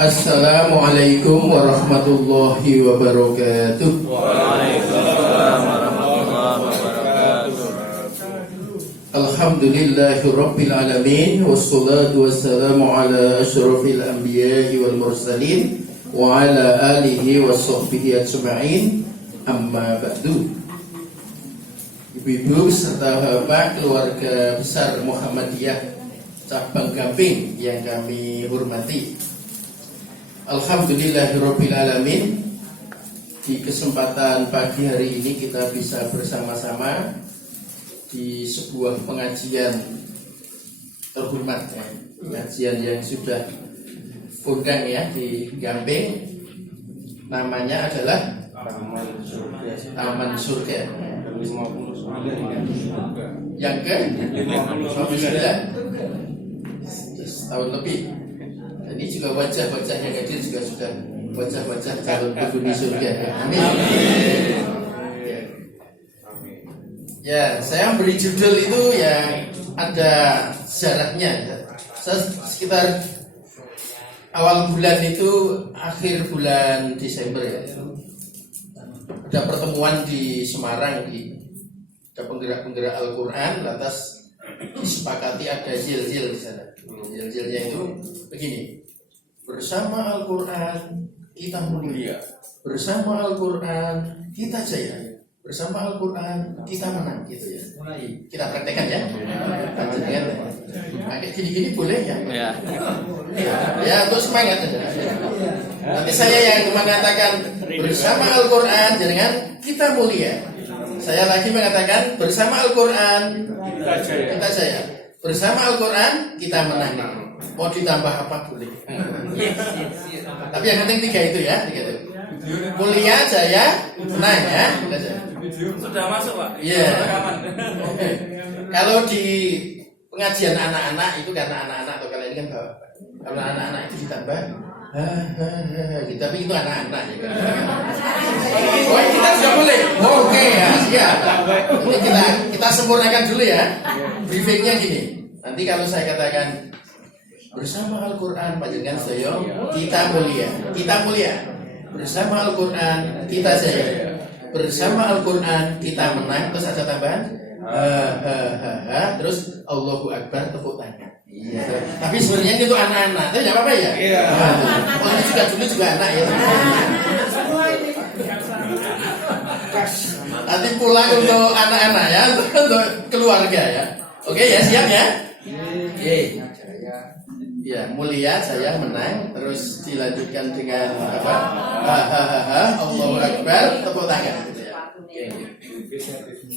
Assalamualaikum warahmatullahi wabarakatuh. Waalaikumsalam warahmatullahi wabarakatuh. Alhamdulillahirabbil alamin wassalatu wassalamu ala asyrafil anbiya'i wal mursalin wa ala alihi washabbihi ajma'in. Amma ba'du. Ibu-ibu serta bapak keluarga besar Muhammadiyah cabang Gamping yang kami hormati. Alhamdulillahirabbil alamin. Di kesempatan pagi hari ini kita bisa bersama-sama di sebuah pengajian terhormat ya. Pengajian yang sudah kondang ya di Gamping. Namanya adalah Taman Surga. Yang ke 59 tahun lebih. Ini juga wajah-wajah yang hadir juga sudah wajah-wajah calon penghuni surga. Amin. Ya, saya beri judul itu ya ada syaratnya. Sekitar awal bulan itu, akhir bulan Desember ya, ada pertemuan di Semarang, ada penggerak-penggerak Al-Quran, lantas disepakati ada zil-zil di sana. Zil-zilnya itu begini: bersama Al-Quran kita mulia, bersama Al-Quran kita jaya, bersama Al-Quran kita menang, gitu ya. Kita praktekkan ya. Kayak gini-gini boleh ya? Ya, untuk semangat aja. Nanti saya yang mengatakan bersama Al-Quran jangan kita mulia. Saya lagi mengatakan bersama Al-Quran kita jaya, bersama Al-Quran kita menang. Mau ditambah apa boleh. Tapi yang penting tiga itu ya, tiga itu. Mulia, jaya, menang ya. Sudah masuk, Pak? Iya. Kalau di pengajian anak-anak itu karena anak-anak atau kalian ini kan bawa. Kalau anak-anak itu ditambah gitu, tapi itu anak-anak ya kan. Oh, kita sudah boleh. Oke ya, siap. Ini kita sempurnakan dulu ya. Briefingnya gini. Nanti kalau saya katakan bersama Al-Quran panjenengan saya kita mulia. Bersama Al-Quran kita jaya, bersama Al-Quran kita menang. Terus ada tambahan terus Allahu Akbar, tepuk tangan. Iya. Tapi sebenarnya itu anak-anak, itu tidak apa-apa ya. Iya. Oh, ini juga dulu juga anak ya. Nanti pulang untuk anak-anak ya, untuk keluarga ya. Oke ya, siap ya. Oke. Ya, mulia, saya menang. Terus dilanjutkan dengan apa? Allahu Akbar, tepuk tangan.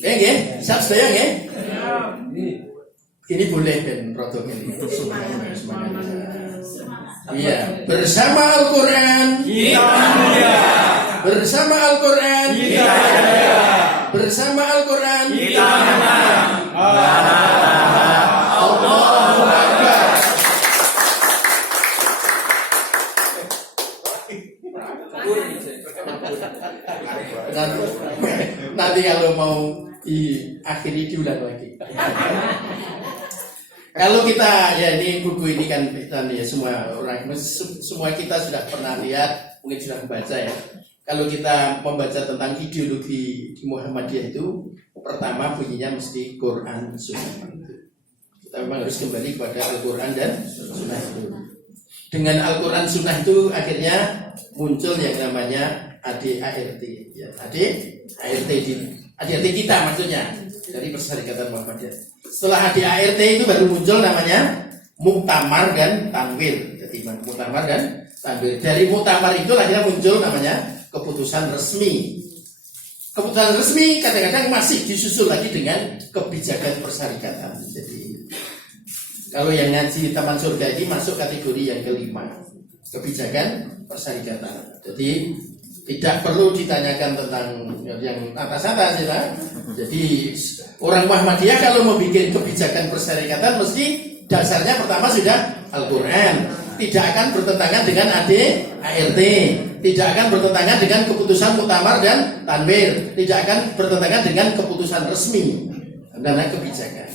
Oke, siap saya ya. Ini boleh ben produk ini. Semangat. Iya, bersama Al-Quran kita mulia, bersama Al-Quran kita jaya, bersama Al-Quran kita menang. Allahu Akbar. Nanti kalau mau diakhiri diulang lagi. Kalau kita ya, ini buku ini kan ya semua orang, semua kita sudah pernah lihat, mungkin sudah membaca ya. Kalau kita membaca tentang ideologi di Muhammadiyah itu, pertama bunyinya mesti Quran Sunnah. Kita memang harus kembali kepada Al-Quran dan Sunnah itu. Dengan Al-Quran Sunnah itu akhirnya muncul yang namanya ADART ya. ADART kita maksudnya dari Perserikatan Muhammadiyah. Setelah ADART itu baru muncul namanya Muktamar dan Tanwir. Jadi Muktamar dan Tanwir. Dari Muktamar itu akhirnya muncul namanya keputusan resmi. Keputusan resmi kadang-kadang masih disusul lagi dengan kebijakan persyarikatan. Jadi kalau yang ngaji Taman Surga ini masuk kategori yang kelima, kebijakan persyarikatan. Jadi tidak perlu ditanyakan tentang yang atas-atas ya. Jadi orang Muhammadiyah kalau membuat kebijakan persyarikatan mesti dasarnya pertama sudah Al-Quran. Tidak akan bertentangan dengan ADART, tidak akan bertentangan dengan keputusan Muktamar dan Tanwir, tidak akan bertentangan dengan keputusan resmi dan kebijakan.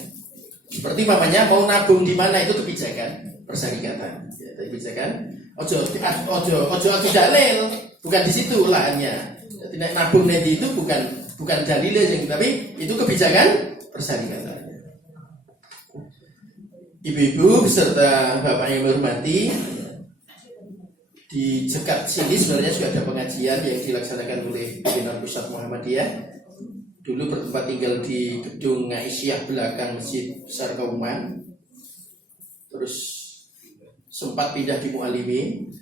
Seperti mamanya mau nabung di mana itu kebijakan. persyarikatan. Ya, tapi kebijakan ojo dalil, bukan di situ lahannya. Jadi nek nabung nanti itu bukan dalilnya, tapi itu kebijakan persyarikatan. Ibu-ibu beserta bapak yang hormati, di dekat sini sebenarnya juga ada pengajian yang dilaksanakan oleh pimpinan Pusat Muhammadiyah. Dulu bertempat tinggal di gedung Aisyah belakang Masjid Besar Kauman. Terus sempat pindah di Mualimin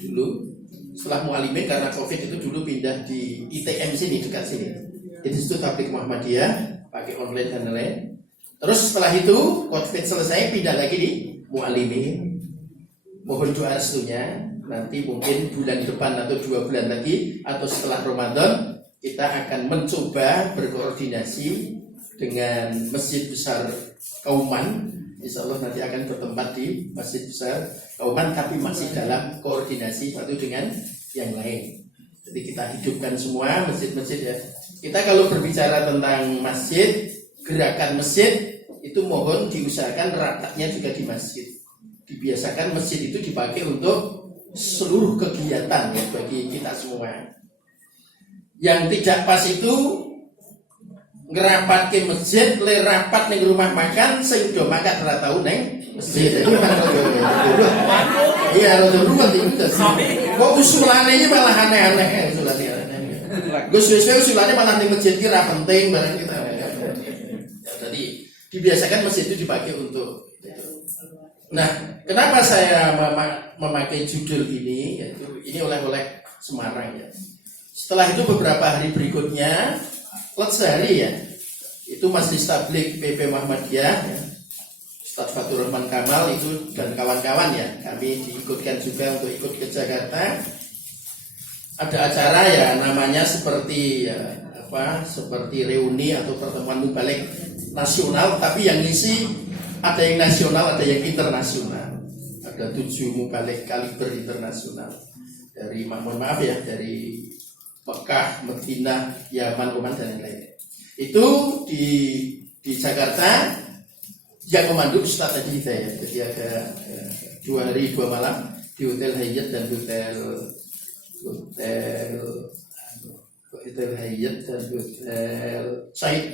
dulu. Setelah Mualimin karena Covid itu dulu pindah di ITM sini, dekat sini, Institut Tabligh Muhammadiyah, pakai online dan lain-lain. Terus setelah itu Covid selesai pindah lagi di Mualimin. Mohon doa restunya, nanti mungkin bulan depan atau 2 bulan lagi atau setelah Ramadan kita akan mencoba berkoordinasi dengan Masjid Besar Kauman. Insya Allah nanti akan bertempat di Masjid Besar Kauman, tapi masih dalam koordinasi satu dengan yang lain. Jadi kita hidupkan semua masjid-masjid ya. Kita kalau berbicara tentang masjid, gerakan masjid, itu mohon diusahakan rakatnya juga di masjid. Dibiasakan masjid itu dipakai untuk seluruh kegiatan ya bagi kita semua. Yang tidak pas itu ngerapat ke masjid, le rapat ning rumah makan, sing do makan ora tau ning masjid. Iya, rada ruwet itu. Kok usulane iki malah aneh-aneh usulane. Gus usulane malah ning masjid ki ra penting barang kita. Jadi dibiasakan masjid itu dipakai untuk itu. Nah, kenapa saya memakai judul ini? Yaitu ini oleh-oleh Semarang ya. Setelah itu beberapa hari berikutnya, sehari ya, itu Majelis Tabligh PP Muhammadiyah, ya, Ustadz Fatur Rahman Kamal itu dan kawan-kawan ya, kami diikutkan juga untuk ikut ke Jakarta. Ada acara ya, namanya seperti ya, seperti reuni atau pertemuan mubalik nasional, tapi yang ngisi ada yang nasional, ada yang internasional. Ada 7 mubalik kaliber internasional dari mohon maaf ya, dari Mekah, Madinah, Yaman, Oman dan lain-lain. Itu di Jakarta yang memandu Ustaz Haji Hidayat. Jadi ada 2 hari 2 malam di Hotel Hyatt dan Hotel Hyatt dan Hotel Said.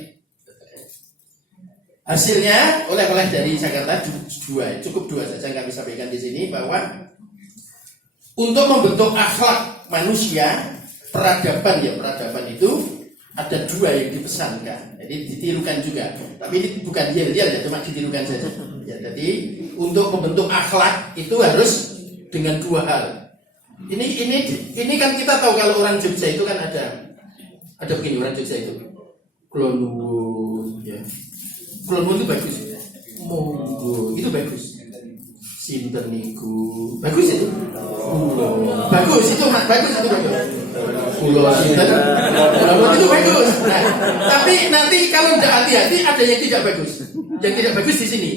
Hasilnya oleh-oleh dari Jakarta cukup 2 saja kami sampaikan di sini, bahwa untuk membentuk akhlak manusia, peradaban itu ada 2 yang dipesankan. Jadi ditirukan juga. Tapi ini bukan yel-yel ya, cuma ditirukan saja. Ya, jadi untuk membentuk akhlak itu harus dengan 2 hal. Ini kan kita tahu kalau orang Jogja itu kan ada begini, orang Jogja itu klonwun ya. Klonwun itu bagus. Monggo itu bagus. Sinten niku bagus itu. Bagus itu bagus. Pulau sinten. Pulau itu bagus. Nah, tapi nanti kalau tidak hati-hati ada yang tidak bagus. Yang tidak bagus di sini.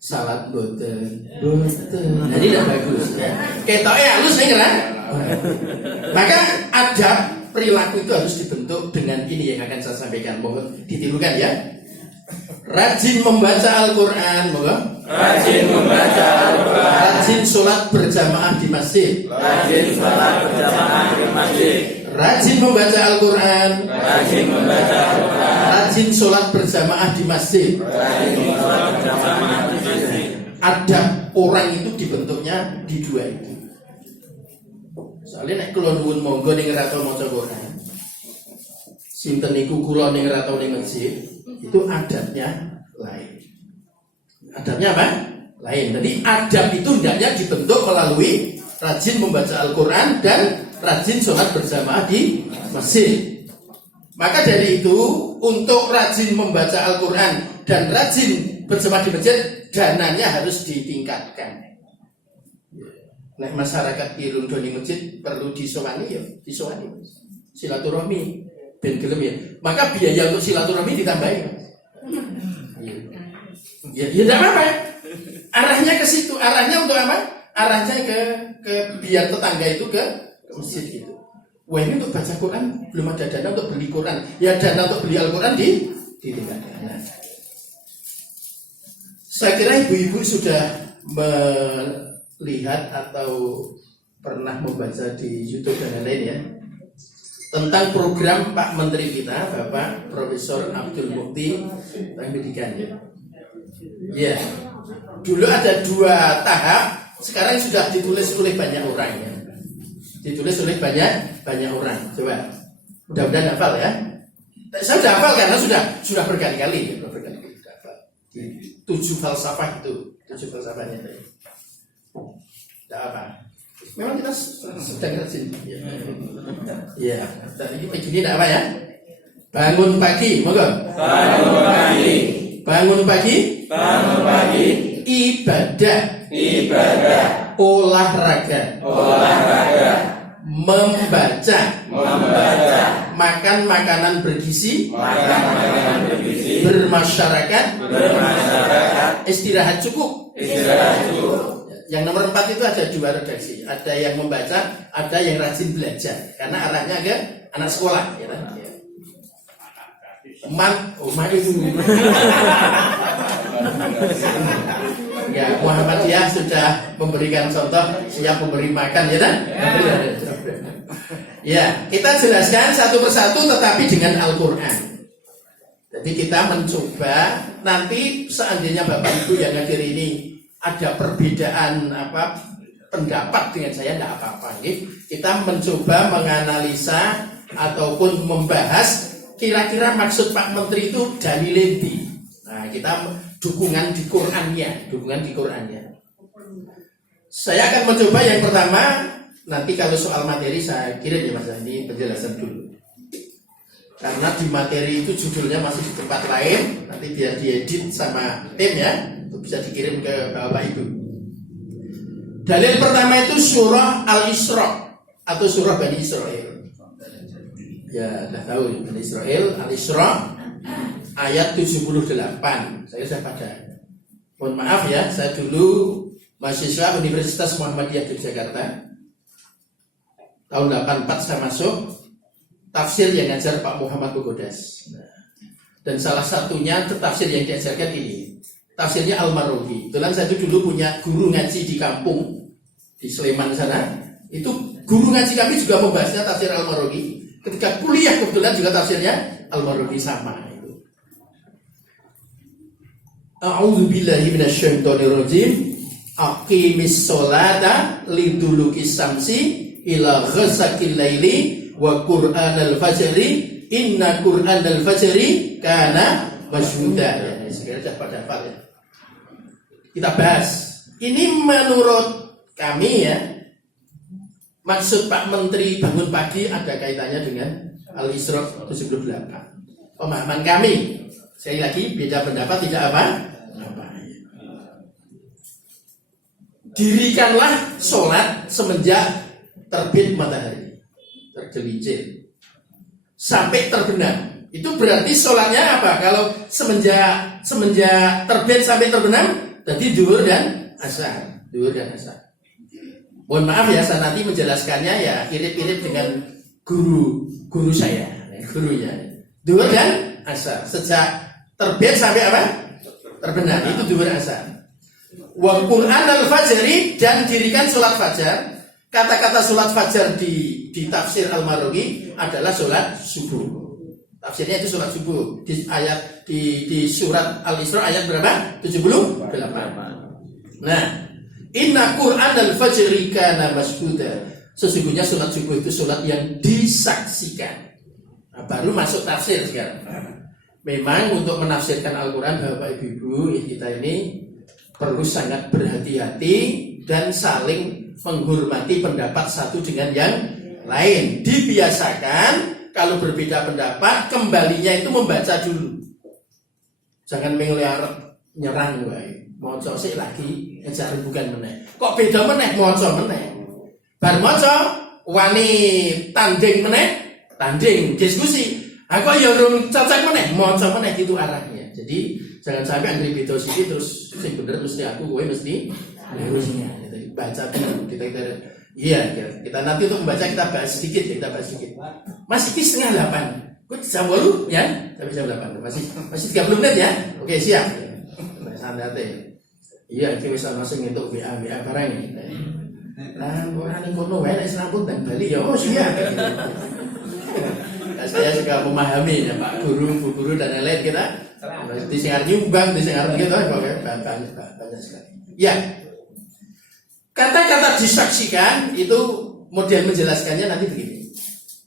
Salat boten. Nah, ini tidak bagus. Ya. Ketoke halus nih kan? Maka adab perilaku itu harus dibentuk dengan ini yang akan saya sampaikan. Mohon ditirukan ya. Rajin membaca Al-Quran, rajin membaca Al-Quran, rajin sholat berjamaah di masjid, rajin sholat berjamaah di masjid, rajin membaca Al-Quran, rajin membaca Al-Quran, rajin sholat berjamaah di masjid, rajin sholat berjamaah di masjid. Adab orang itu dibentuknya di 2 itu. Soalnya nek kula nuwun monggo ning ratu maca Quran, sinten niku kula ning ratu ning masjid, itu adabnya lain. Adabnya apa? Lain. Jadi adab itu hendaknya dibentuk melalui rajin membaca Al-Quran dan rajin sholat berjamaah di masjid. Maka dari itu, untuk rajin membaca Al-Quran dan rajin berjamaah di masjid, dananya harus ditingkatkan. Nek masyarakat irung doni masjid perlu disowani ya, disowani. Silaturahmi ben gelem ya. Maka biaya untuk silaturahmi ditambahin. Ya tidak apa-apa. Arahnya ke situ. Arahnya untuk apa? Arahnya ke biar tetangga itu ke masjid gitu. Wah, ini untuk baca Quran belum ada dana untuk beli Quran. Ya dana untuk beli Al-Quran ditingkatkan. Nah, saya kira ibu-ibu sudah melihat atau pernah membaca di YouTube dan lain-lain ya, tentang program Pak Menteri kita, Bapak Profesor Abdul Mukti Pendidikan ya. Ya, dulu ada 2 tahap, sekarang sudah ditulis oleh banyak orang ya. Ditulis oleh banyak orang. Coba, mudah-mudahan hafal ya. Saya sudah hafal karena sudah berkali-kali ya, berkali-kali hafal. 7 falsafah itu, 7 falsafahnya tadi. Tidak apa. Memang kita sedang rajin. Ya, tadi begini tidak apa ya? Bangun pagi, monggo. Bangun pagi. Bangun pagi. Bangun pagi. Ibadah. Ibadah. Olahraga. Olahraga. Membaca. Membaca. Makan makanan bergizi. Makan makanan bergizi. Bermasyarakat. Bermasyarakat. Istirahat cukup. Istirahat cukup. Yang nomor 4 itu ada 2 redaksi. Ada yang membaca, ada yang rajin belajar. Karena arahnya ke anak sekolah. Ya, kan? Itu. Ya, Muhammadiyah sudah memberikan contoh, siap memberi makan, ya kan? Ya, kita jelaskan satu persatu tetapi dengan Al-Quran. Jadi kita mencoba, nanti seandainya Bapak Ibu yang hadir ini ada perbedaan pendapat dengan saya, tidak apa-apa. Kita mencoba menganalisa ataupun membahas kira-kira maksud Pak Menteri itu dari lendi. Nah, kita dukungan di Qurannya. Saya akan mencoba yang pertama. Nanti kalau soal materi saya kirim ya Mas, ini penjelasan dulu. Karena di materi itu judulnya masih di tempat lain, nanti biar diedit sama tim ya. Itu bisa dikirim ke Bapak Ibu. Dalil pertama itu surah Al-Isra atau surah Bani Israel. Ya, sudah tahu Bani Israel, Al-Isra ayat 78. Saya sudah pada. Mohon maaf ya, saya dulu mahasiswa Universitas Muhammadiyah Yogyakarta. Tahun 84 saya masuk, tafsir yang ngajar Pak Muhammad Bugodas. Dan salah satunya tafsir yang diajarkan ini. Tafsirnya Al-Marughi. Kebetulan saya dulu punya guru ngaji di kampung di Sleman sana. Itu guru ngaji kami juga membahasnya tafsir Al-Marughi. Ketika kuliah kebetulan juga tafsirnya Al-Marughi sama itu. A'udzubillahi minasyaitonirrajim. Aqimis sholata lidulukis samsi ila ghasaqil laili wa qur'anal fajri inna qur'anal fajri kana masyhuda. Segera sudah pada hafal ya. Kita bahas. Ini menurut kami ya, maksud Pak Menteri bangun pagi ada kaitannya dengan Al-Isra 78. Pemahaman kami. Sekali lagi beda pendapat tidak apa? Dirikanlah sholat semenjak terbit matahari, tergelincir sampai terbenam. Itu berarti sholatnya apa? Kalau semenjak terbit sampai terbenam, jadi zuhur dan asar. Mohon maaf ya, saya nanti menjelaskannya ya mirip-mirip dengan guru saya, gurunya. Zuhur dan asar. Sejak terbit sampai apa? Terbenam. Itu zuhur asar. Wa Qur'an al-fajri, dan dirikan sholat fajar. Kata-kata sholat fajar di tafsir Al-Marughi adalah sholat subuh. Tafsirnya itu sholat subuh. Di ayat di surat Al-Isra ayat berapa? 78. Nah, inna Qur'an al-fajri kana mashuda. Sesungguhnya sholat subuh itu sholat yang disaksikan. Nah, baru masuk tafsir sekarang. Memang untuk menafsirkan Al-Quran Bapak Ibu kita ini perlu sangat berhati-hati dan saling menghormati pendapat satu dengan yang lain. Dibiasakan kalau berbeda pendapat kembalinya itu membaca dulu. Jangan mengelar nyerang wae. Maca sik lagi ngejar bukan meneh. Kok beda meneh maca meneh. Bar maca wani tanding meneh, tanding diskusi. Aku ya urung cocok meneh, maca meneh itu arahnya. Jadi jangan sampai antri beda siki terus sing bener mesti aku kowe mesti harusnya. Jadi baca dulu kita kita nanti untuk membaca kita bahas sedikit. Masih di setengah 8. Kok jam 8 ya? Sampai jam 8. Masih 30 menit ya? Oke, siap. Santai. Iya, iki wis ana sing entuk WA barang iki. Lah ora ning kono wae nek serambut dan Bali ya oh siap. Nah, saya juga memahami ya Pak Guru, Bu Guru dan lain-lain kita. Di sing arep nyumbang, di sing arep gitu banyak sekali. Ya. Kata-kata disaksikan itu model menjelaskannya nanti begini.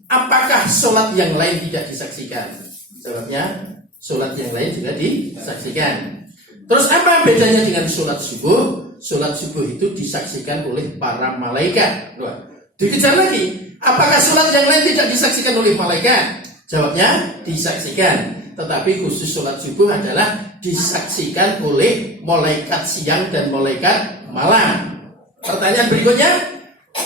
Apakah sholat yang lain tidak disaksikan? Jawabnya, sholat yang lain juga disaksikan. Terus apa bedanya dengan sholat subuh? Sholat subuh itu disaksikan oleh para malaikat. Dikejar lagi, apakah sholat yang lain tidak disaksikan oleh malaikat? Jawabnya, disaksikan. Tetapi khusus sholat subuh adalah disaksikan oleh malaikat siang dan malaikat malam. Pertanyaan berikutnya,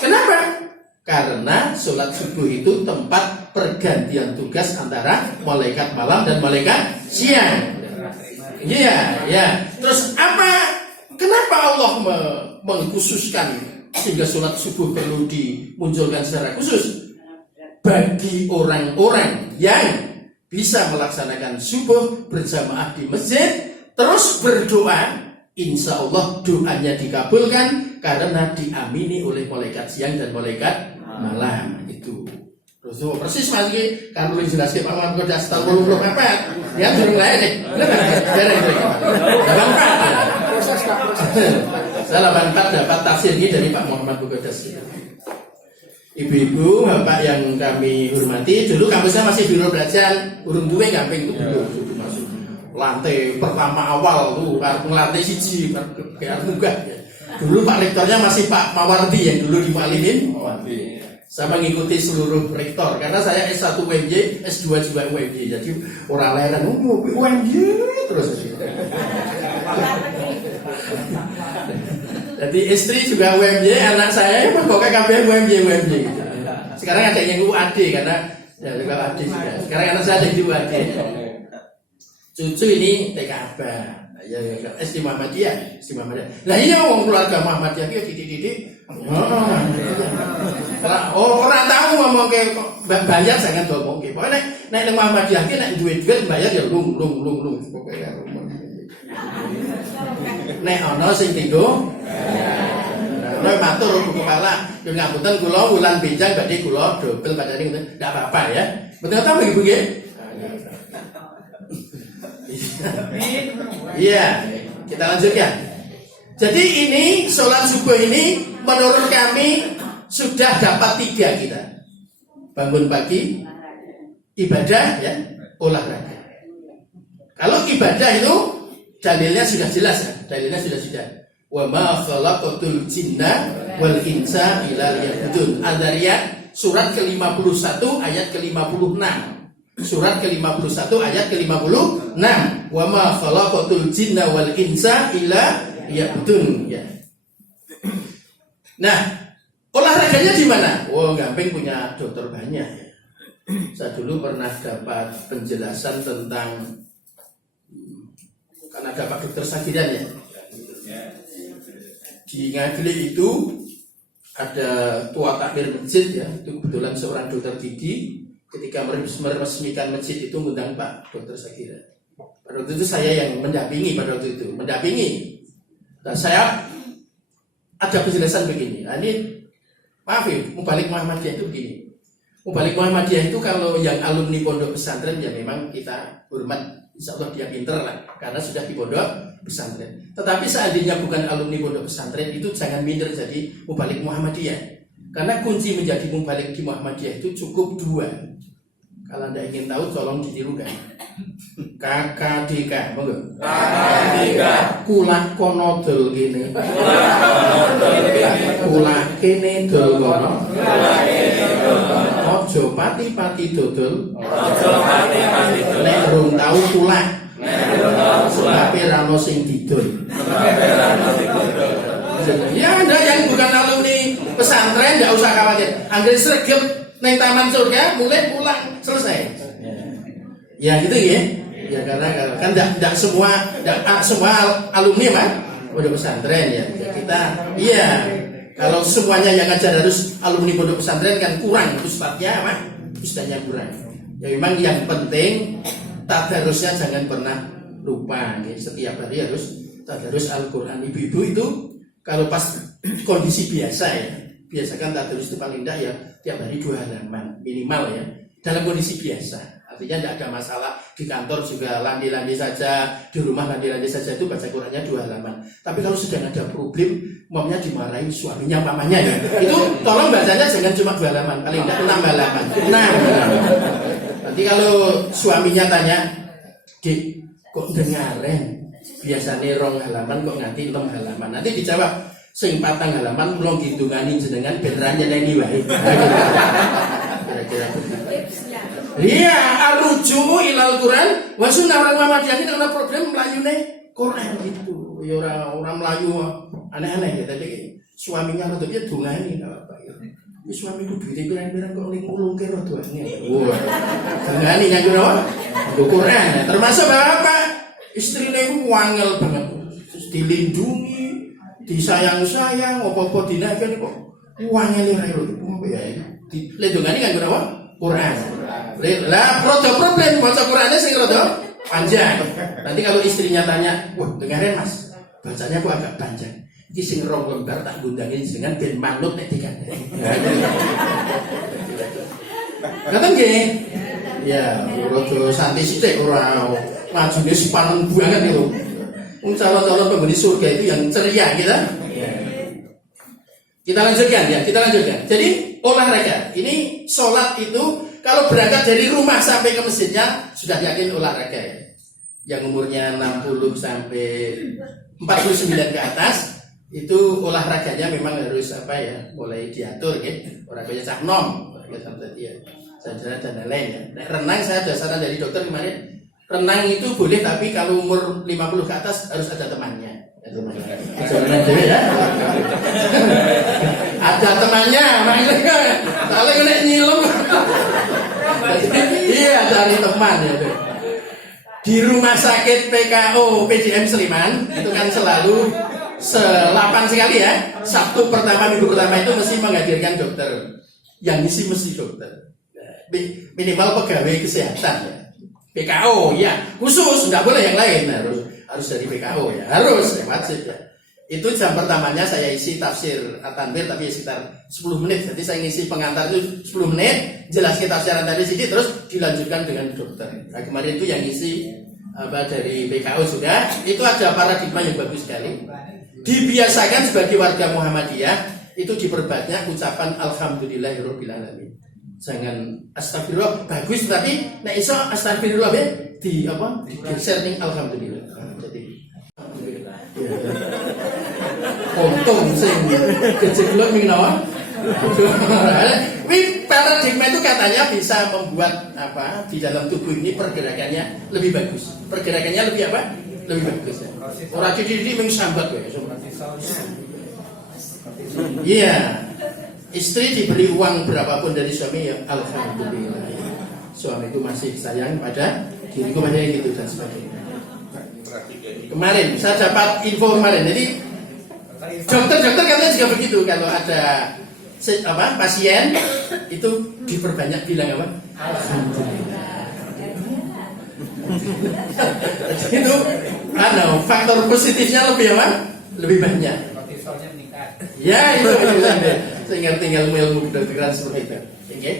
kenapa? Karena sholat subuh itu tempat pergantian tugas antara malaikat malam dan malaikat siang. Iya, ya. Terus kenapa Allah mengkhususkan sehingga sholat subuh perlu dimunculkan secara khusus? Bagi orang-orang yang bisa melaksanakan subuh berjamaah di masjid, terus berdoa, insya Allah doanya dikabulkan karena diamini oleh malaikat siang dan malaikat malam. Itu persis Mas iki kan luwih jelas Pak Muhammad Kodas tahun 84. Ya durung lain nih. Dereng. Salah 84 dapat tafsir ini dari Pak Muhammad Kodas. Ibu-ibu, bapak yang kami hormati, dulu kampusnya masih biro belajar, urung duwe gamping itu dulu masuk. Lantai pertama awal tuh, lantai siji, kayak munggah ya. Dulu Pak Rektornya masih Pak Mawardi yang dulu dimualimin. Saya mengikuti seluruh rektor karena saya S1 UMJ, S2 juga UMJ. Jadi orang lain UMJ terus. Jadi istri juga UMJ, anak saya pokoknya kabeh UMJ. Sekarang ada yang UAD karena ya juga AD juga. Sekarang anak saya ada yang UAD. Cucu ini TK Abah. Ya SD Muhammadiyah. Lah iya wong keluarga Muhammadiyah iki dididik. Orang tahu ngomong ke bayar jangan ngomong ke. Pokoknya nek Muhammadiyah ki nek duit bayar ya lung. Pokoknya nek ana sing tinggo nek matur buku kepala yo ngapunten kula wulan benjang badhe kula dobel padane ngoten ndak apa-apa ya. Betul ta Ibu nggih? Iya, kita lanjutkan. Jadi ini sholat subuh ini menurut kami sudah dapat 3 kita. Bangun pagi, ibadah ya, olahraga. Kalau ibadah itu dalilnya sudah jelas ya, dalilnya sudah. Wa ma khalaqatul jinna wal insa illa liya'budun. Al-Dzariyat surat ke-51 ayat ke-56. Surat ke-51 ayat ke-56. Wa ma khalaqatul jinna wal insa illa liya'budun ya. Nah, olahraganya di mana? Gampang punya dokter banyak ya. Saya dulu pernah dapat penjelasan tentang karena dapat dokter Sagiran ya. Di Ngagli itu ada tua takmir masjid ya, itu kebetulan seorang dokter gigi. Ketika meresmikan masjid itu mengundang Pak Dokter Sagiran. Pada waktu itu saya yang mendampingi Dan saya ada penjelasan begini. Nah, ini maaf ya, Mubalik Muhammadiyah itu begini. Mubalik Muhammadiyah itu kalau yang alumni pondok pesantren ya memang kita hormat. Insya Allah dia pinter lah karena sudah di pondok pesantren. Tetapi seandainya bukan alumni pondok pesantren itu jangan minder jadi Mubalik Muhammadiyah. Karena kunci menjadi Mubalik di Muhammadiyah itu cukup 2. Kalau Anda ingin tahu tolong ditirukan. KKDK, monggo. KKDK. Kula kono dol kene. Kula kene dol kono. Ojo pati-pati dodol. Nek rung tau kula. Sebab rano sing didol. Ya Anda yang bukan alumni pesantren enggak usah khawatir. Angger sregep neng taman surga mulai pulang selesai. Ya gitu ya. Ya karena kan enggak semua alumni mah udah pesantren ya. Kita iya. Kalau semuanya yang ngajar harus alumni pondok pesantren kan kurang ustadznya mah. Ustadznya kurang. Ya memang yang penting tadarusnya jangan pernah lupa ya. Setiap hari harus tadarus Al-Quran. Ibu-ibu itu kalau pas kondisi biasa ya, biasakan tadarus itu paling tidak ya tiap hari 2 halaman minimal ya, dalam kondisi biasa. Artinya tidak ada masalah, di kantor juga landi-landi saja, di rumah landi-landi saja, itu baca Qurannya 2 halaman. Tapi kalau sedang ada problem, mamanya dimarahin suaminya, mamanya ya, itu tolong bacanya jangan cuma 2 halaman, paling tidak 6 halaman. Nanti kalau suaminya tanya, Dik, kok dengaren? Biasanya 2 halaman kok nganti 6 halaman. Nanti dijawab, sing 4 halaman belum ditungani jenengan beneran nyeneni wae. Kira-kira begitu. Iya, arruju'u ilal Quran wa sunnah. Orang Muhammadiyah ini karena problem melayune Quran gitu. Ya orang Melayu aneh-aneh ya, tapi suaminya rada piye dongani apa ya. Wis suamiku duwite pirang-pirang kok ning ngulungke rada aneh. Wah. Dongani nganggo apa? Nganggo Quran. Termasuk bapak istrine iku wangel banget. Terus dilindungi, disayang-sayang, apa-apa dinaikane kok wangel ae lho. Ya, dilindungani nganggo apa? Quran. Lah problem baca Qurannya sing rada panjang. Nanti kalau istrinya tanya, "Wah, dengarin Mas, bacanya kok agak panjang. Iki sing 2 lembar tak gundangin dengan ben manut nek dikandani." Ngoten nggih? Ya, rada santai sithik ora majune sepanen banget itu. Wong calon-calon penghuni surga itu yang ceria kita. Kita lanjutkan ya, kita lanjutkan. Jadi olahraga. Ini sholat itu kalau berangkat dari rumah sampai ke masjidnya sudah yakin olahraga ya. Yang umurnya 60 sampai 49 ke atas itu olahraganya memang harus apa ya, mulai diatur ya. Olahraganya cak nom, olahraga sampai ya. Saja dan lain ya. Nah, renang saya ada saran dari dokter kemarin. Renang itu boleh tapi kalau umur 50 ke atas harus ada temannya. Ya. Ada temannya, makanya kalau kena nyilem. Iya, cari teman ya. Di rumah sakit PKO PJM Sleman itu kan selalu 8 sekali ya. Sabtu pertama, minggu pertama itu mesti menghadirkan dokter. Yang isi mesti dokter. Minimal pegawai kesehatan ya. PKO ya, khusus, nggak boleh yang lain, harus dari PKO ya, harus ya, wajib ya. Itu jam pertamanya saya isi tafsir At-Tanbir tapi sekitar 10 menit. Jadi saya ngisi pengantar itu 10 menit, jelaskan tafsiran tadi sedikit terus dilanjutkan dengan dokter. Nah, kemarin itu yang ngisi dari PKO sudah, itu ada paradigma yang bagus sekali. Dibiasakan sebagai warga Muhammadiyah itu diperbanyak ucapan alhamdulillahirabbil alamin. Jangan astagfirullah bagus tapi nek iso astagfirullah di apa? Digeser ning alhamdulillah. Jadi untung sing kejeglok ning nawa. Wih, paradigma itu katanya bisa membuat apa di dalam tubuh ini pergerakannya lebih bagus. Pergerakannya lebih apa? Lebih bagus. Ya. Ora didi mung sambat wae. Iya. Istri diberi uang berapapun dari suami ya alhamdulillah. Suami itu masih sayang pada diriku pada gitu dan sebagainya. Kemarin saya dapat info kemarin. Jadi dokter katanya juga begitu kalau ada pasien itu diperbanyak bilang apa? Alhamdulillah. Itu faktor positifnya lebih apa? Lebih banyak. Ya itu tinggal ilmu kedokteran seperti itu. Okay.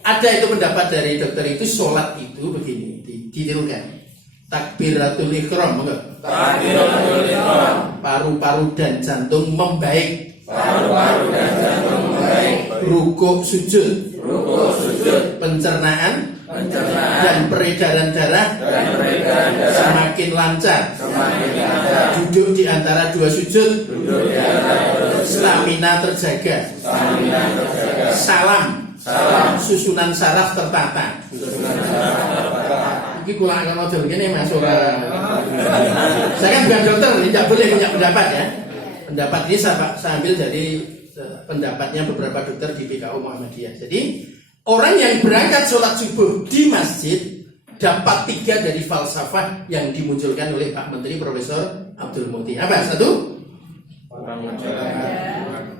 Ada itu pendapat dari dokter itu sholat itu begini ditirukan. Takbiratul ihram, enggak? Takbiratul ihram. Paru-paru dan jantung membaik. Paru-paru dan jantung membaik. Rukuk sujud. Rukuk sujud. Pencernaan. Dan peredaran darah. Semakin lancar. Duduk di antara 2 sujud. Stamina terjaga. Salam. Susunan saraf tertata. Ini kula akan mau begini Mas ora. Saya kan bukan dokter, tidak boleh punya pendapat ya. Pendapat ini saya ambil dari pendapatnya beberapa dokter di PKO Muhammadiyah. Jadi orang yang berangkat sholat subuh di masjid dapat 3 dari falsafah yang dimunculkan oleh Pak Menteri Profesor Abdul Muti. Apa? 1?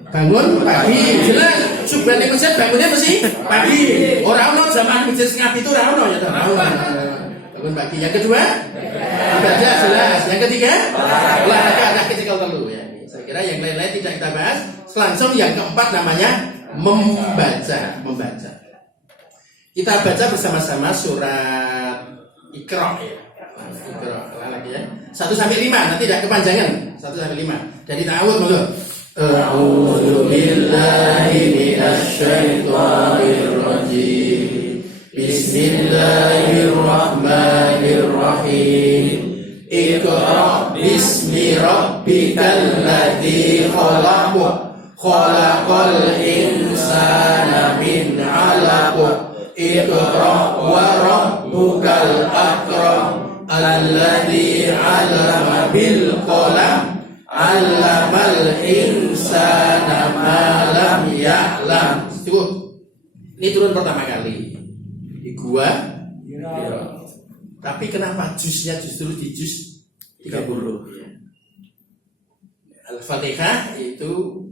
Bangun pagi, jelas. Subhan masjid bangunnya mesti pagi. Orang no zaman masjid setengah itu orang no ya. bangun pagi. Yang kedua, ibadah jelas. Yang ketiga, olahraga ada ketika perlu ya. Saya kira yang lain-lain tidak kita bahas. Langsung yang keempat namanya membaca. Kita baca bersama-sama surat Iqra ya. Iqra lagi ya. 1-5 nanti tidak kepanjangan. 1-5 dari ta'awudz monggo. A'udzu billahi minasyaitonir rajim. Bismillahirrahmanirrahim. Iqra bismi rabbikal ladzi khalaq. Khalaqal insana min 'alaq. Iqra wa rabbukal akram. Alladzi 'allama bil qalam. 'Allamal insana ma lam ya'lam. Cukup. Ini turun pertama kali di gua. Tapi kenapa jusnya justru di juz 30 ya. Al-Fatihah itu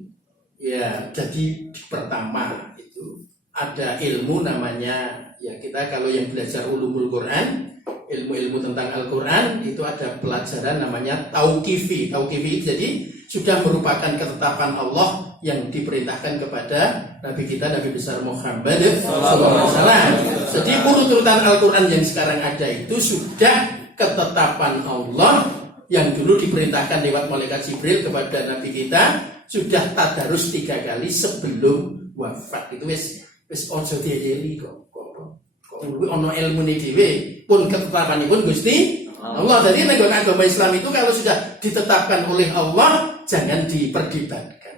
ya jadi pertama itu ada ilmu namanya ya, kita kalau yang belajar ulumul Quran, ilmu-ilmu tentang Al-Quran itu ada pelajaran namanya tauqifi. Tauqifi jadi sudah merupakan ketetapan Allah yang diperintahkan kepada Nabi kita, Nabi besar Muhammad SAW. Jadi urutan Al-Quran yang sekarang ada itu sudah ketetapan Allah yang dulu diperintahkan lewat malaikat Jibril kepada Nabi kita, sudah tadarus 3 kali sebelum wafat. Itu wis ojo dieli kok ono ilmu dhewe pun ketetapanipun Gusti Allah. Jadi negara agama Islam itu kalau sudah ditetapkan oleh Allah jangan diperdebatkan.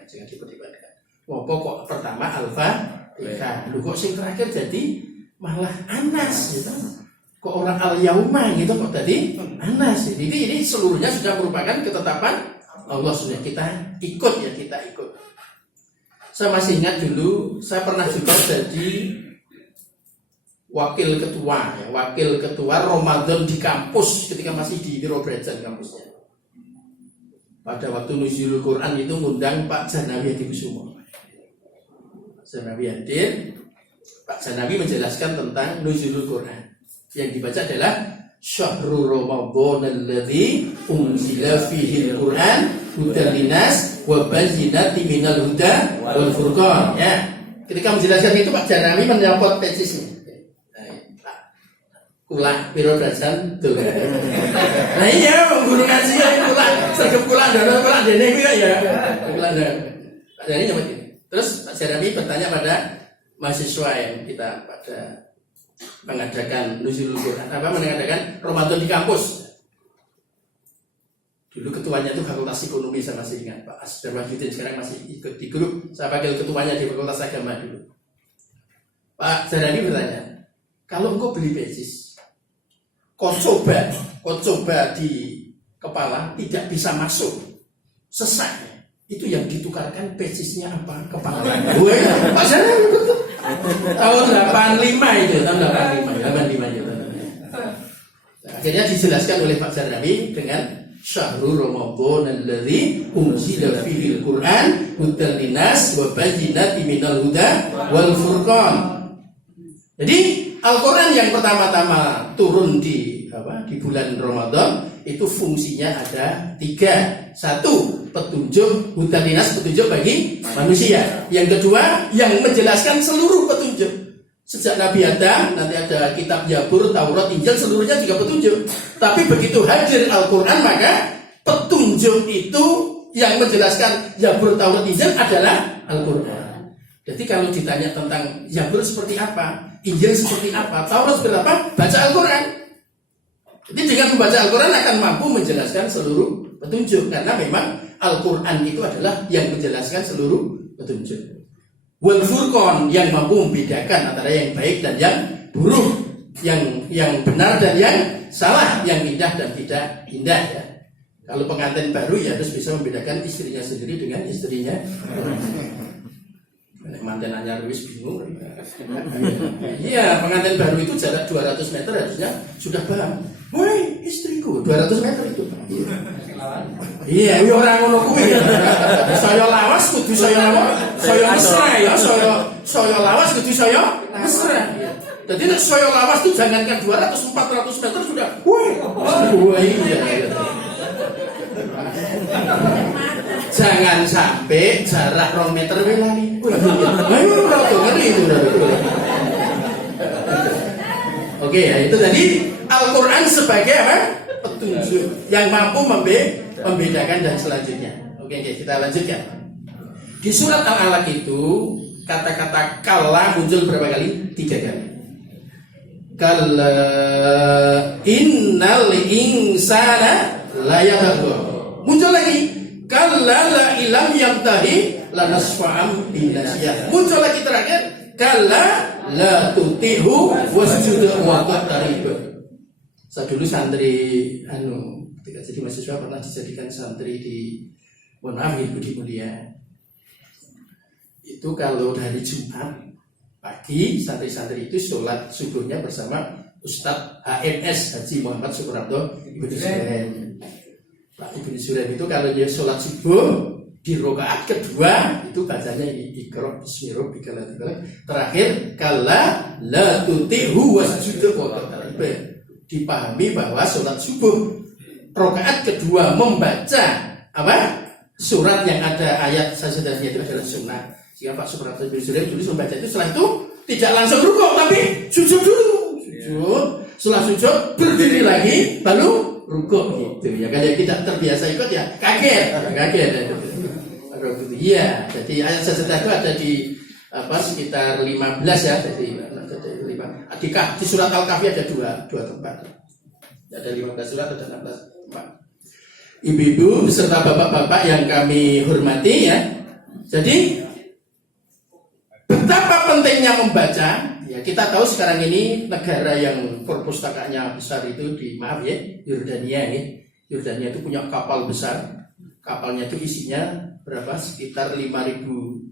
Kok pertama Al-Fatihah, kok sing terakhir jadi malah Anas gitu. Kok orang Al-Yauma gitu kok tadi Anas. Jadi ini seluruhnya sudah merupakan ketetapan Allah, sudah kita ikut. Saya masih ingat dulu saya pernah juga jadi wakil ketua Ramadan di kampus ketika masih di Wiro Brajan kampusnya. Pada waktu Nuzulul Quran itu ngundang Pak Janawi Hadikusumo. Pak Janawi hadir, Pak Janawi menjelaskan tentang Nuzulul Quran. Yang dibaca adalah Syahrul Ramadan alladzi unzila fihi al-Quran hudan linnas wa bayyinatin minal huda wal furqan ya. Ketika menjelaskan itu Pak Janawi menyapot tesisnya. Kula Wiro Brajan tuh. Nah iya guru ngaji ya kula sergep kula ndono kula dene kuwi ya. Kula Pak Janawi nyebut ini. Terus Pak Janawi bertanya pada mahasiswa yang kita pada mengadakan Nuzulul Quran, mengadakan Ramadan di kampus. Dulu ketuanya itu Fakultas Ekonomi, saya masih ingat Pak Asdar Wahyudin, sekarang masih ikut di grup. Saya panggil ketuanya di Fakultas Agama dulu. Pak Jarani bertanya, kalau engkau beli pecis, kau coba di kepala tidak bisa masuk, sesak. Itu yang ditukarkan pecisnya apa? Kepala. Pak Jarani betul. Tahun 85 itu, tahun 85 itu. Akhirnya dijelaskan oleh Pak Jarani dengan Syahrul Ramadan alladzi unzila fihi al-Quran hudan linnas wa bayyinatin minal huda wal furqan. Jadi Al-Quran yang pertama-tama turun di bulan Ramadan itu fungsinya ada 3. 1, petunjuk hudan linnas, petunjuk bagi manusia. Yang kedua, yang menjelaskan seluruh petunjuk. Sejak Nabi Adam, nanti ada kitab Zabur, Taurat, Injil, seluruhnya juga petunjuk. Tapi begitu hadir Al-Quran, maka petunjuk itu yang menjelaskan Zabur, Taurat, Injil adalah Al-Quran. Jadi kalau ditanya tentang Zabur seperti apa, Injil seperti apa, Taurat seperti apa, baca Al-Quran. Jadi dengan membaca Al-Quran akan mampu menjelaskan seluruh petunjuk. Karena memang Al-Quran itu adalah yang menjelaskan seluruh petunjuk. Wal furqan yang mampu membedakan antara yang baik dan yang buruk, yang benar dan yang salah, yang indah dan tidak indah ya. Kalau pengantin baru ya harus bisa membedakan istrinya sendiri dengan istrinya. Manten anyar wis bingung. Iya, pengantin baru itu jarak 200 meter harusnya sudah paham. Woi, istriku 200 meter itu. Iya, ini orang ngono kuwi. Saya lawas kudu saya mesra ya, saya lawas kudu saya mesra. Jadi nek saya lawas tuh jangankan 200-400 meter sudah. Wah iya. Jangan sampai jarak 2 meter lagi. Ayo rada ngeri itu. Oke ya, itu tadi Al-Quran sebagai apa? Petunjuk yang mampu membedakan dan selanjutnya. Oke, kita lanjutkan. Di surat Al-Alaq itu kata-kata kalla muncul berapa kali? 3 kali. Kalla innal insana la yatagha. Muncul lagi. Kalla la ilam yantahi lanasfa'am binasiyah. Muncul lagi terakhir. Kalla la tutihu wasjud waqtarib. Saya dulu santri ketika jadi mahasiswa pernah dijadikan santri di Budi Mulia. Itu kalau dari Jumat pagi santri-santri itu sholat subuhnya bersama Ustadz HNS Haji Muhammad Suprapto Ibnu Surem. Pak Ibnu Surem itu kalau dia sholat subuh di rakaat kedua itu bacanya ini Iqra bismi rabbikal ladzi khalaq. Terakhir kalla la tuti'hu wasjud waqtarib. Dipahami bahwa sholat subuh rakaat kedua membaca apa? Surat yang ada ayat sajadahnya itu adalah sunnah. Jika Pak Suprapto Ibnu Surem dulu membaca itu, setelah itu tidak langsung rukuk tapi sujud dulu. Sujud. Setelah sujud berdiri lagi baru rukuk gitu. Ya kalau tidak terbiasa ikut ya kaget. Iya, jadi ayat sajadah itu ada di sekitar 15 ya, jadi 5. Di surat Al-Kahfi ada dua tempat. Ada 15 surat, ada 16 tempat. Ibu-ibu beserta bapak-bapak yang kami hormati ya. Jadi betapa pentingnya membaca. Ya, kita tahu sekarang ini negara yang perpustakaannya besar itu di Yordania ya. Yordania itu punya kapal besar. Kapalnya itu isinya berapa? Sekitar 5.000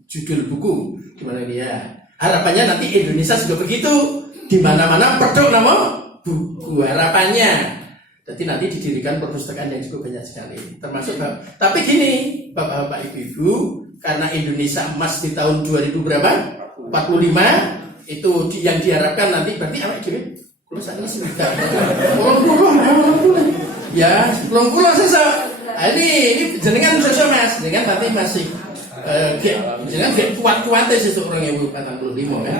judul buku. Gimana dia? Harapannya nanti Indonesia juga begitu. Di mana-mana pedok nama buku harapannya. Jadi nanti didirikan perpustakaan yang cukup banyak sekali. Termasuk tapi gini, Bapak-bapak Ibu-ibu, karena Indonesia emas di tahun 2000 berapa? 45 itu yang diharapkan nanti berarti apa gini? Kalau saya ini sudah 40 ya, 40 sesa. Ini jenengan sesa Mas, jenengan nanti masih jenengan kuat-kuatnya sih orang yang 45 kan.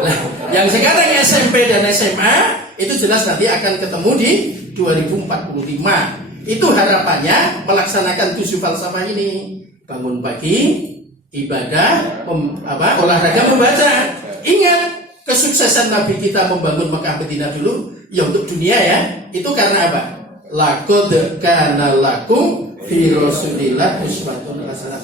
Nah, yang sekarang SMP dan SMA itu jelas nanti akan ketemu di 2045. Itu harapannya melaksanakan 7 falsafah ini. Bangun pagi, ibadah, olahraga, membaca. Ingat, kesuksesan Nabi kita membangun Mekah Madinah dulu ya untuk dunia ya. Itu karena apa? Laqad kana lakum fi Rasulillah uswatun hasanah.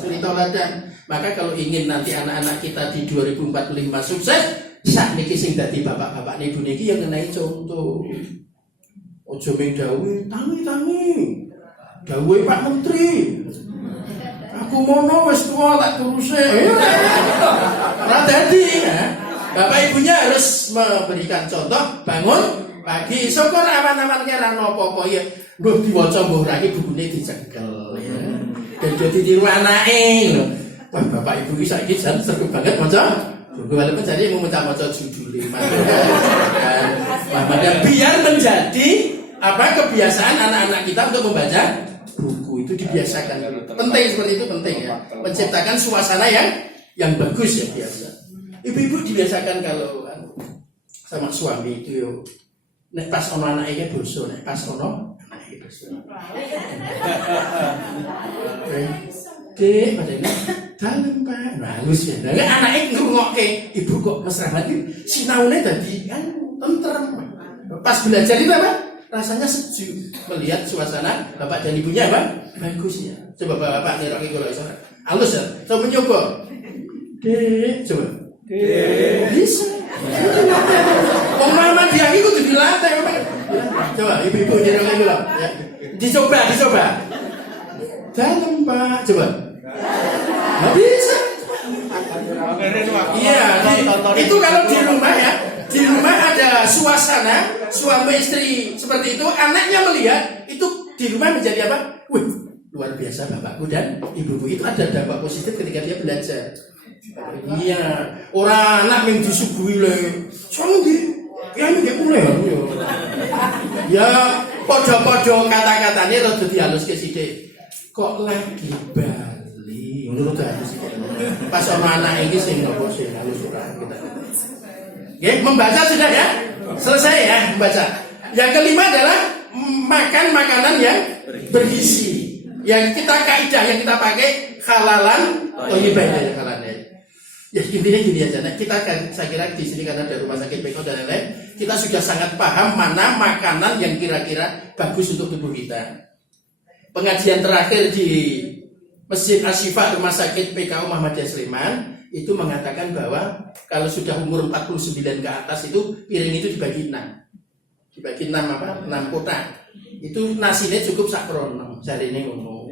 Maka kalau ingin nanti anak-anak kita di 2045 sukses, sak niki sing dadi bapak-bapak ibu niki yang ngenai contoh. Ojo ming dawuh tangi-tangi. Dawuhe Pak Menteri. Aku mono wis tuwa tak turuse. Ora dadi ya. Bapak ibunya harus memberikan contoh, bangun pagi syukur aman-aman kira apa-apa ya. Mbah diwaca mbah ra iki bukune dicekel ya. Dan jadi tiru anake lho. Wah, Bapak Ibu iki saiki jan seru banget maca buku walaupun jadi mau maca judul dan biar menjadi kebiasaan anak-anak kita untuk membaca buku itu dibiasakan. Penting seperti itu penting ya. Menciptakan suasana yang bagus ya biasa. Ibu-ibu dibiasakan kalau sama suami itu yo nek pas ono anake dosa, nek pas ono anake dosa. Dek, padahal dalem Pak, bagus ya. Nah, anake ngrungokke, ibu kok mesra banget. Sinaune dadi tentrem. Pas belajar itu apa? Rasanya sejuk melihat suasana bapak dan ibunya bagus ya. Coba bapak niroke kula iso. Halus ya. Coba nyoba. Dek, coba. Dek. Bisa. Wong mama dia iku kudu dilatih. Coba ibu-ibu niroke kula ya. Dicoba. Dalem Pak, coba. Nggak bisa. Iya, itu kalau di rumah ya. Di rumah ada suasana suami istri seperti itu, anaknya melihat itu di rumah menjadi apa? Wih, luar biasa bapakku dan ibuku itu ada dampak positif ketika dia belajar. Iya, orang anak yang disuguhi le. Soalnya ya ini kayak mulai ya. Podo-podo kata-katanya rada dihalus ke sithik. Kok lagi Bali? Menurut aku sih. Pas sama anak ini sing ngopo sih halus ora kita. Oke, membaca sudah ya? Selesai ya membaca. Yang kelima adalah makan makanan yang bergizi. Yang kita kaidah yang kita pakai halalan thayyiban ya halalnya. Ya intinya gini aja. Nah, kita kan saya kira di sini karena ada rumah sakit PK dan lain-lain, kita sudah sangat paham mana makanan yang kira-kira bagus untuk tubuh kita. Pengajian terakhir di Masjid Asy-Syifa Rumah Sakit PKU Muhammadiyah Sleman itu mengatakan bahwa kalau sudah umur 49 ke atas itu piring itu dibagi 6. Dibagi 6 apa? 6 kotak. Itu nasinya cukup sakrono. Jadi ini ngomong.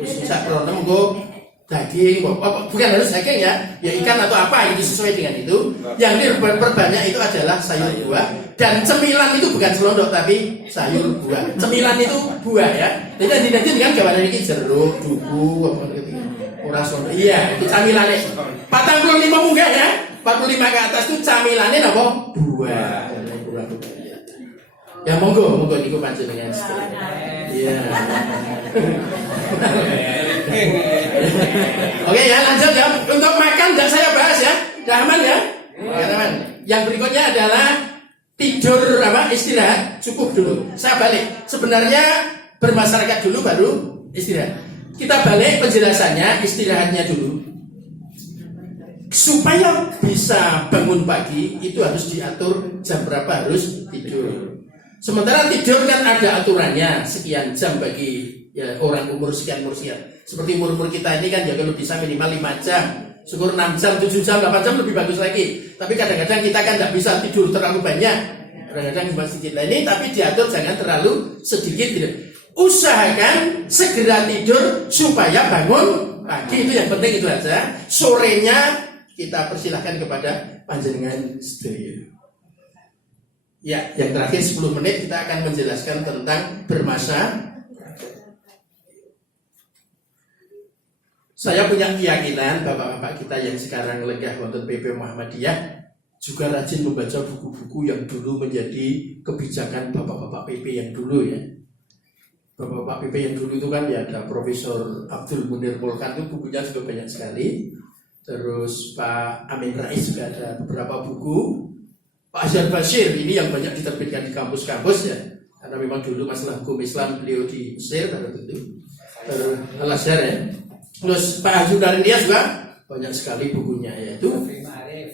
Terus sakrono nggo daging, bukan harus daging ya ikan atau apa itu sesuai dengan itu. Yang diperbanyak itu adalah sayur buah dan cemilan itu bukan selondok tapi sayur buah. Cemilan itu buah ya. Jadi nanti kan gawanan ini jeruk, duku, ora selondok. Iya, itu camilannya. 45 munggah ya. 45 ke atas itu camilannya apa? Buah. Ya monggo niku panjenengan. Iya. Oke ya, lanjut ya. Untuk makan tidak saya bahas ya. Sudah aman ya? Aman. Yang berikutnya adalah tidur istirahat cukup dulu. Saya balik. Sebenarnya bermasyarakat dulu baru istirahat. Kita balik penjelasannya, istirahatnya dulu. Supaya bisa bangun pagi itu harus diatur jam berapa harus tidur. Sementara tidur kan ada aturannya, sekian jam bagi ya, orang umur sekian. Seperti umur kita ini kan ya kalau bisa minimal 5 jam. Syukur 6 jam, 7 jam, 8 jam lebih bagus lagi. Tapi kadang-kadang kita kan tidak bisa tidur terlalu banyak. Kadang-kadang cuma sedikit. Nah ini tapi diatur jangan terlalu sedikit tidur. Usahakan segera tidur supaya bangun pagi, itu yang penting itu aja. Sorenya kita persilahkan kepada panjenengan sedaya. Ya, yang terakhir 10 menit kita akan menjelaskan tentang bermasyarakat. Saya punya keyakinan bapak-bapak kita yang sekarang lenggah wonten PP Muhammadiyah juga rajin membaca buku-buku yang dulu menjadi kebijakan bapak-bapak PP yang dulu ya. Bapak-bapak PP yang dulu itu kan ya ada Profesor Abdul Munir Polkan, itu bukunya juga banyak sekali. Terus Pak Amin Rais juga ada beberapa buku. Pak Azhar Bashir ini yang banyak diterbitkan di kampus-kampus ya, karena memang dulu masalah hukum Islam beliau di Mesir pada itu Al-Azhar ya. Terus Pak Haji Narindia juga banyak sekali bukunya, yaitu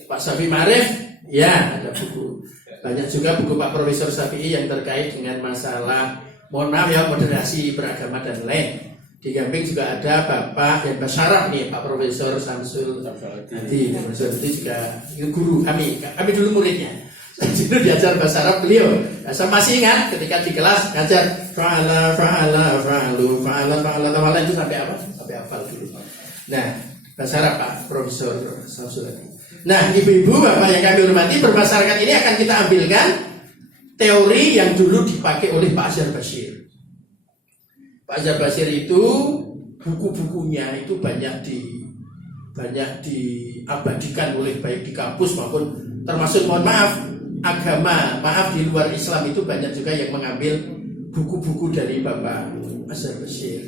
Pak Syafi'i Ma'arif ya ada buku. Banyak juga buku Pak Profesor Syafi'i yang terkait dengan masalah mohon maaf ya moderasi beragama dan lain. Di Gamping juga ada Bapak yang Basyaraf nih, Pak Profesor Samsul Hadi. Profesor itu juga guru kami dulu muridnya. Dulu diajar bahasa Arab beliau. Saya masih ingat ketika di kelas ngajar fa'ala itu sampai apa? Sampai hafal dulu. Nah, bahasa Arab Pak Profesor Samsul Hadi. Nah, ibu-ibu, bapak yang kami hormati, bermasyarakat ini akan kita ambilkan teori yang dulu dipakai oleh Pak Azhar Bashir. Pak Azhar Bashir itu buku-bukunya itu banyak diabadikan oleh baik di kampus maupun termasuk mohon maaf di luar Islam itu banyak juga yang mengambil buku-buku dari Bapak Azhar Bashir.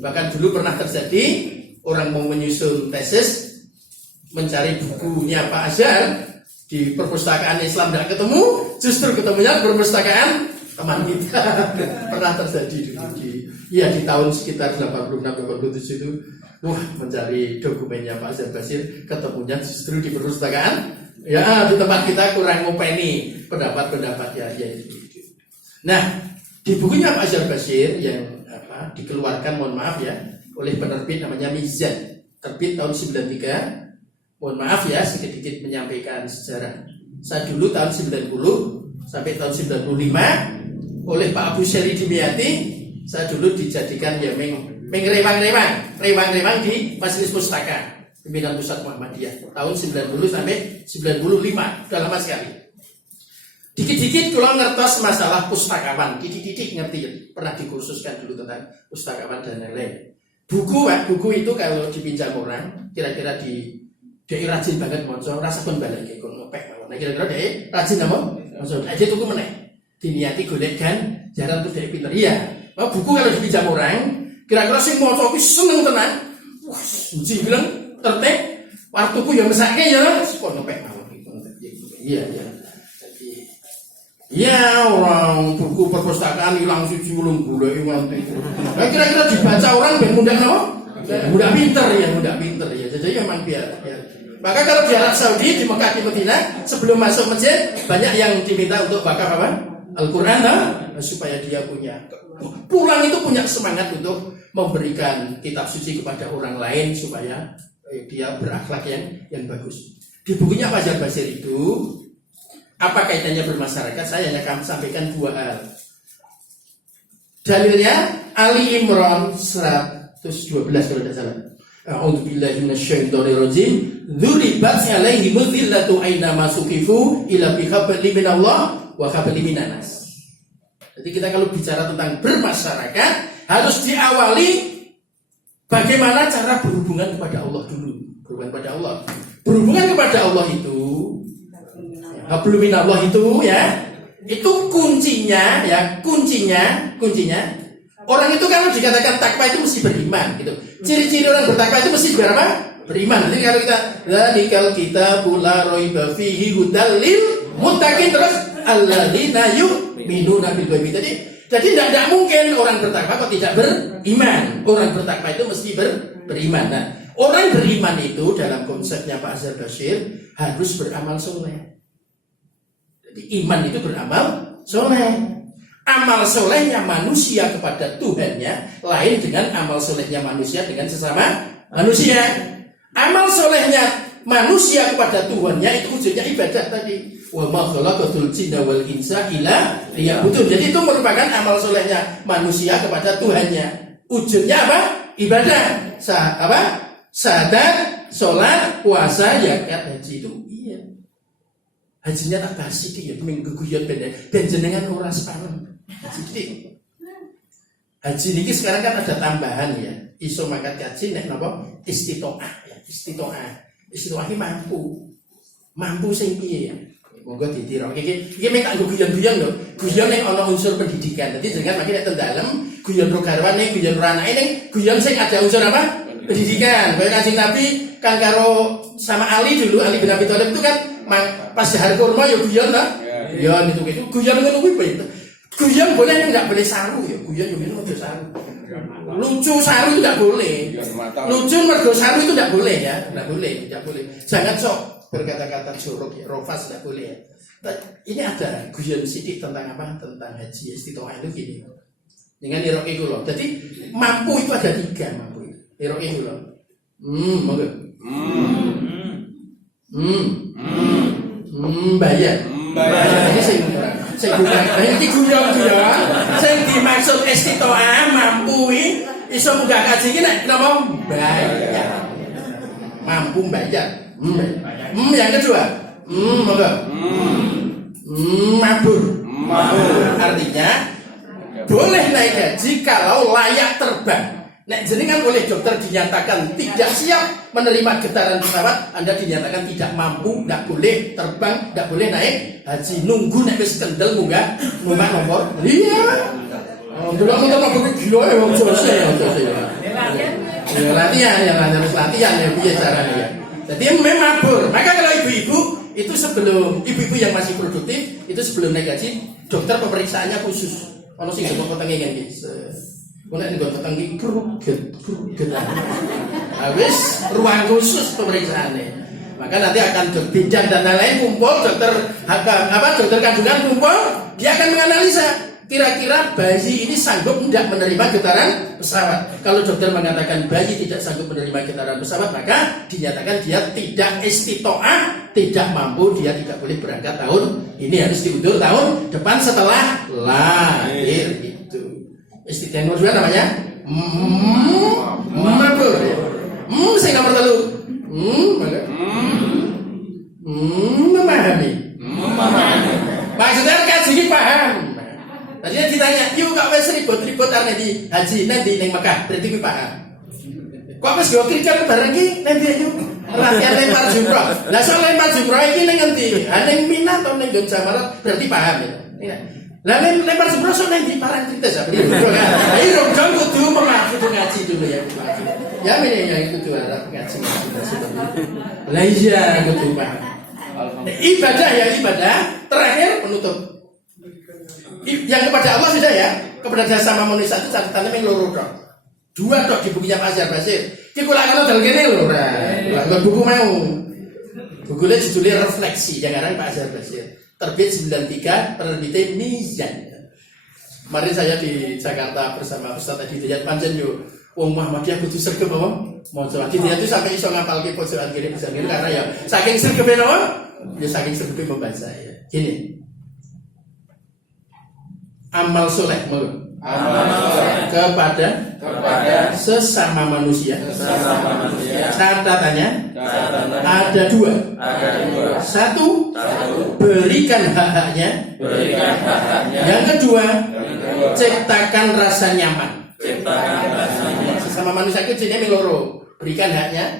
Bahkan dulu pernah terjadi orang mau menyusun tesis mencari bukunya Pak Azhar di perpustakaan Islam tidak ketemu, justru ketemunya perpustakaan teman kita. Pernah terjadi di tahun sekitar 86-87 itu mencari dokumennya Pak Azhar Bashir, ketemunya justru di perpustakaan ya di tempat kita kurang ngopeni pendapat-pendapat ya itu. Nah, di bukunya Pak Azhar Bashir yang dikeluarkan mohon maaf ya oleh penerbit namanya Mizan, terbit tahun 93. Mohon maaf ya sedikit menyampaikan sejarah. Saya dulu tahun 90 sampai tahun 95 oleh Pak Abu Syari Dimyati, saya dulu dijadikan ya rewang-rewang di Majelis Pustaka Pimpinan Pusat Muhammadiyah tahun 90 sampai 95, udah lama sekali. Dikit-dikit kalau ngertos masalah pustakawan, dikit-dikit ngerti ya, pernah dikursuskan dulu tentang pustakawan dan lain-lain. Buku itu kalau dipinjam orang, kira-kira di Dia rajin banget maca, rasa pun balik ke kon ngepek mawon. Nah kira-kira dia rajin apa? Maca. Dia tuku meneh. Diniati golek kan jaran tuh dari pinter. Iya. Buku kalau dipinjam orang, kira-kira sing maca kuwi seneng tenan. Wah, siji bilang tertib, waktuku ya mesake ya, kon ngepek mawon. Iya. Ya orang buku perpustakaan hilang siji ulun golek nganti. Nah kira-kira dibaca orang ben mudah napa? Mudah pinter ya. Jadi memang biar. Maka kalau di Arab Saudi, di Mekah, di Madinah, sebelum masuk masjid banyak yang diminta untuk baca apa? Al-Quran, supaya dia pulang itu punya semangat untuk memberikan kitab suci kepada orang lain supaya dia berakhlak yang bagus. Di bukunya Fajar Basir itu apa kaitannya bermasyarakat? Saya hanya akan sampaikan 2 hal. Dalilnya Ali Imran 112 kalau tidak salah. A'udzubillahi minasyaitonirrajim. Dzuribat 'alaihimul dhillatu aina masukifu ila bihablin minallah wa hablin minan nas. Jadi kita kalau bicara tentang bermasyarakat harus diawali bagaimana cara berhubungan kepada Allah dulu. Berhubungan kepada Allah itu hablum minallah itu ya. Itu kuncinya. Orang itu kalau dikatakan takwa itu mesti beriman gitu. Ciri-ciri orang bertakwa itu mesti berapa? Beriman. Jadi kalau dzalikal kitabul la raiba fihi hudal lil muttaqin terus alladzina yu'minuna bil ghaibi. Jadi tidak mungkin orang bertakwa kok tidak beriman. Orang bertakwa itu mesti beriman. Nah, orang beriman itu dalam konsepnya Pak Azhar Bashir harus beramal soleh. Jadi iman itu beramal soleh. Amal solehnya manusia kepada Tuhannya lain dengan amal solehnya manusia dengan sesama manusia. Amal solehnya manusia kepada Tuhannya itu wujudnya ibadah tadi. Wa ma khalaqatul jinna wal insa illa liya'budun. Jadi itu merupakan amal solehnya manusia kepada Tuhannya. Wujudnya apa? Ibadah. Sadat, sholat, puasa, zakat, haji itu. Iya. Hajinya tak basi ya, minggu guyon ben jenengan ora sepanen. Haji niki sekarang kan ada tambahan ya. Iso mangkat haji nek napa? Istitoah ya. Istitoah iki mampu sing piye ya. Monggo ditira. Iki mek tak guyon-guyon lho. Guyon ning ana unsur pendidikan. Dadi jenengan makin nek ten dalem guyon ro garwane, guyon ro anake ning guyon sing ada unsur apa? Pendidikan. Kayak Kanjeng Nabi kan karo sama Ali dulu, Ali bin Abi Thalib itu kan pas dahar kurma ya guyon ta? Guyon itu guyon ngono kuwi guyon boleh enggak boleh saru ya. Guyon yo ojo saru. Lucu saru itu enggak boleh. Lucu mergo saru itu enggak boleh ya. Enggak boleh. Jangan sok berkata-kata jorok ya. Rofas enggak boleh ya. Ini ada guyon sedikit tentang apa? Tentang haji istitoah itu gini. Dengan irok itu loh. Jadi mampu itu ada 3 mampu itu. Irok itu loh. Monggo. Bayar. Ini sing guyon sing dimaksud istitoah mampu iso munggah kaji iki nek napa bayar. Mampu bayar. Yang kedua, monggo. Mabur. Artinya boleh naik gaji kalau layak terbang. Nek jenengan oleh dokter dinyatakan tidak siap menerima getaran pesawat, Anda dinyatakan tidak mampu, tidak boleh terbang, tidak boleh naik haji. Nunggu nek wis kendel munggah nomor. Iya. Delok nonton gila ya wong Jose ya. Ya latihan ya piye carane ya. Jadi memang mabur. Maka kalau ibu-ibu itu sebelum ibu-ibu yang masih produktif itu sebelum naik gaji, dokter pemeriksaannya khusus. Ono sing kok petenge kan iki. Mulai nggak tetanggi keruget. Habis ruang khusus pemeriksaannya. Maka nanti akan bidan dan lain-lain kumpul dokter kandungan kumpul, dia akan menganalisa kira-kira bayi ini sanggup tidak menerima getaran pesawat. Kalau dokter mengatakan bayi tidak sanggup menerima getaran pesawat, maka dinyatakan dia tidak istitoah, tidak mampu, dia tidak boleh berangkat tahun ini, harus diundur tahun depan setelah lahir. Istiqah nomor 2 namanya mabur. Saya nomor 3 memahami. Maksudnya kaji ini paham. Tadinya ditanya, yuk kak wes ribut-ribut arne di haji nanti neng Mekah, berarti gue paham. Kok wes gue kirikan barang ini nanti yuk Latihan lempar jumroh. Lah soal lempar jumroh ini ning ngendi? Ha ning Mina atau ning Jamarat berarti paham ya. Lah lempar jumroh sok ning di Parang Tritis ya. Ayo dong jam kudu ngaji dulu ya. Ya ini yang kudu arep ngaji. Lah iya kudu paham. Ibadah ya ibadah. Terakhir penutup. Yang kepada Allah sudah ya. Kepada sesama manusia itu catatannya yang loro tok. 2 tok di bukunya Pak Azhar Basir. Ki kula ngono dal kene lho ora. Lah buku mau. Bukunya judulnya Refleksi yang ngarang Pak Azhar Basir. Terbit 93, penerbitnya Mizan. Kemarin saya di Jakarta bersama Ustaz Adi Hidayat Panjen yo. Wong Muhammadiyah kudu sregep apa? Maca Adi Hidayat itu sampai iso ngapalke pojokan kiri pojokan kiri karena ya saking sregepe napa? Ya saking sregepe membaca ya. Gini. Amal soleh kepada sesama manusia. Catatannya ada 2. Satu, berikan hak-haknya. Yang kedua, ciptakan rasa nyaman. Sesama manusia itu jenisnya miloro. Berikan haknya,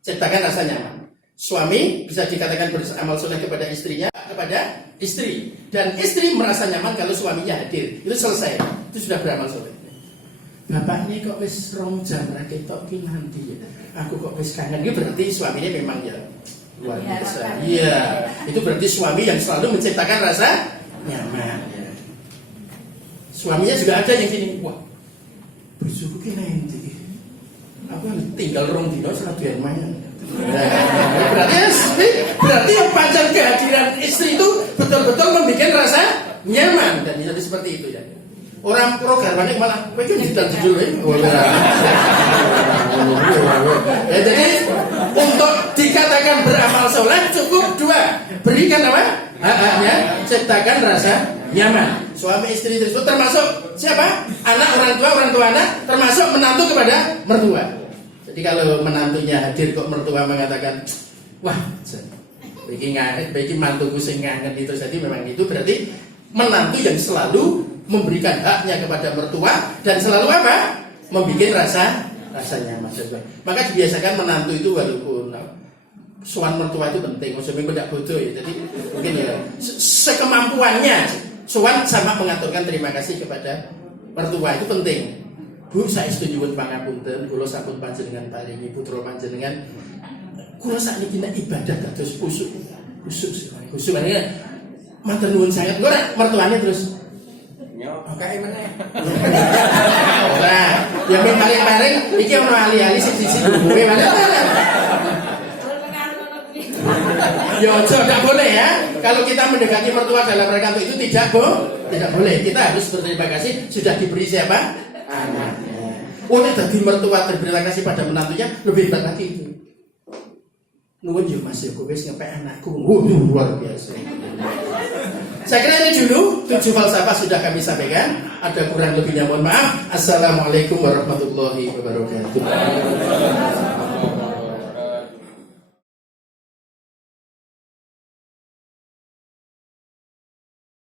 ciptakan rasa nyaman. Suami bisa dikatakan beramal soleh kepada istrinya, kepada istri, dan istri merasa nyaman kalau suaminya hadir. Itu selesai, itu sudah beramal soleh. Bapaknya kok wis 2 jam ra ketok ki nanti ya. Aku kok wis kangen. Itu berarti suaminya memang ya luar biasa. Iya, itu berarti suami yang selalu menciptakan rasa nyaman. Ya. Suaminya juga ada yang gini, wah, bojoku ki nanti. Aku tinggal 2 dino setelah dia main. Berarti yang pacar kehadiran istri itu betul-betul membuat rasa nyaman dan jadi seperti itu ya. Orang programannya malah pengen kita jujur ya. Jadi untuk dikatakan beramal soleh cukup 2, berikan apa? Hak-haknya, ciptakan rasa nyaman. Suami istri tersebut termasuk siapa? Anak, orang tua anak, termasuk menantu kepada mertua. Jadi kalau menantunya hadir kok mertua mengatakan, wah, bagi mantuku sing ngangen itu, jadi memang itu berarti menantu yang selalu memberikan haknya kepada mertua dan selalu apa? Membuat rasa nyaman. Maka dibiasakan menantu itu walaupun suan mertua itu penting, maksudnya tidak bodoh ya. Jadi mungkin ya sekemampuannya suan sama mengaturkan terima kasih kepada mertua itu penting. Bu, saya setuju nyuwun pangapunten, kula sampun panjenengan paringi putra panjenengan. Kula sakniki nek ibadah dados kusuk. Makanya matur nuwun sanget. Ora mertuane terus kae meneh. Ora, ya men paring-paring iki ono ali-ali siji-siji duwe mana. Ya tidak boleh ya. Kalau kita mendekati mertua dalam rangka itu tidak boleh. Kita harus berterima kasih sudah diberi siapa? Anaknya. Oleh tadi mertua terima kasih pada menantunya lebih hebat lagi itu. Nuwun yo Mas yo wis ngepek anakku. Luar biasa. Saya kira ini dulu 7 falsafah sudah kami sampaikan. Ada kurang lebihnya mohon maaf. Assalamualaikum warahmatullahi wabarakatuh.